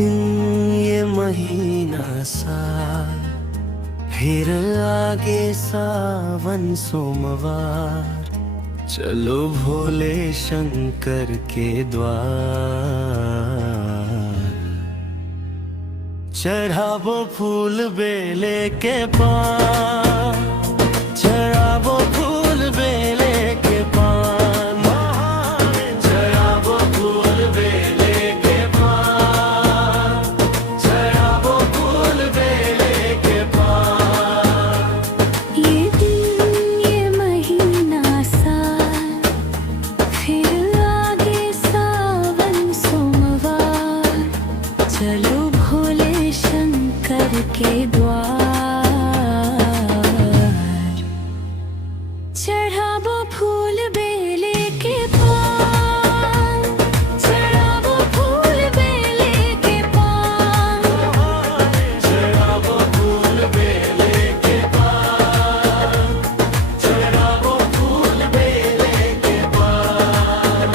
दिन ये महीना सा, फिर आगे सावन सोमवार, चलो भोले शंकर के द्वार। चढ़ावो फूल बेले के पान, चढ़ावो फूल बेले के पान, चढ़ावो फूल बेले के पान, चढ़ावो फूल बेले के पान। ये दिन ये महीना साल, फिर आगे सावन सोमवार, चलो भोले शंकर के द्वार। चढ़ावो फूल बेले के पान, चढ़ावो फूल बेले के पान, चढ़ावो फूल बेले के पान, चढ़ावो फूल बेले के पान।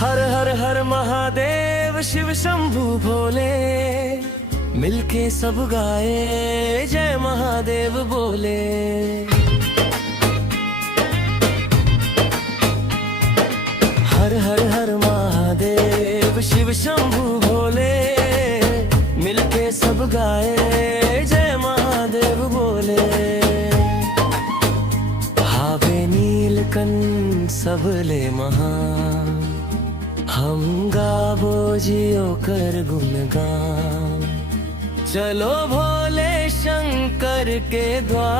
हर हर हर महादेव शिव शंभु भोले, मिलके सब गाए जय महादेव बोले। हर हर हर महादेव शिव शंभु भोले, मिलके सब गाए जय महादेव बोले। हावे नीलकंठ सबले महान, हम गावो जियो कर गुणगान। चलो भोले शंकर के द्वार।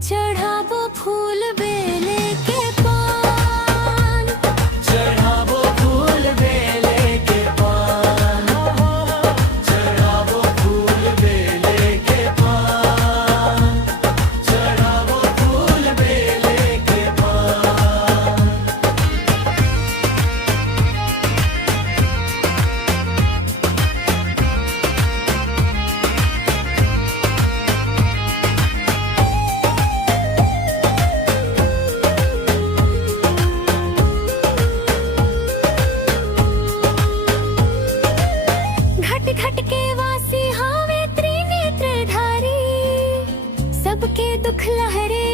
चढ़ावो फूल बेले के पान, चढ़ावो फूल बेले के पान, चढ़ावो फूल बेले के पान, चढ़ावो फूल बेले के पान। घट घट के वासी हावे त्रिनेत्रधारी, सबके दुख लहरे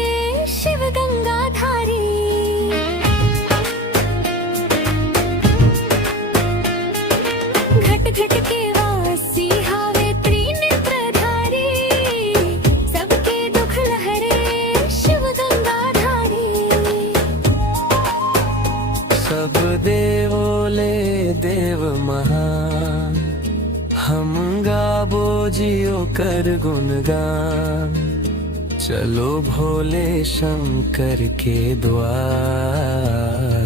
शिव गंगाधारी। घट घट के वासी हावे त्रिनेत्रधारी, सबके दुख लहरे शिव गंगाधारी। सब देवोले देव महान, हम गावो जियो कर गुणगान। चलो भोले शंकर के द्वार।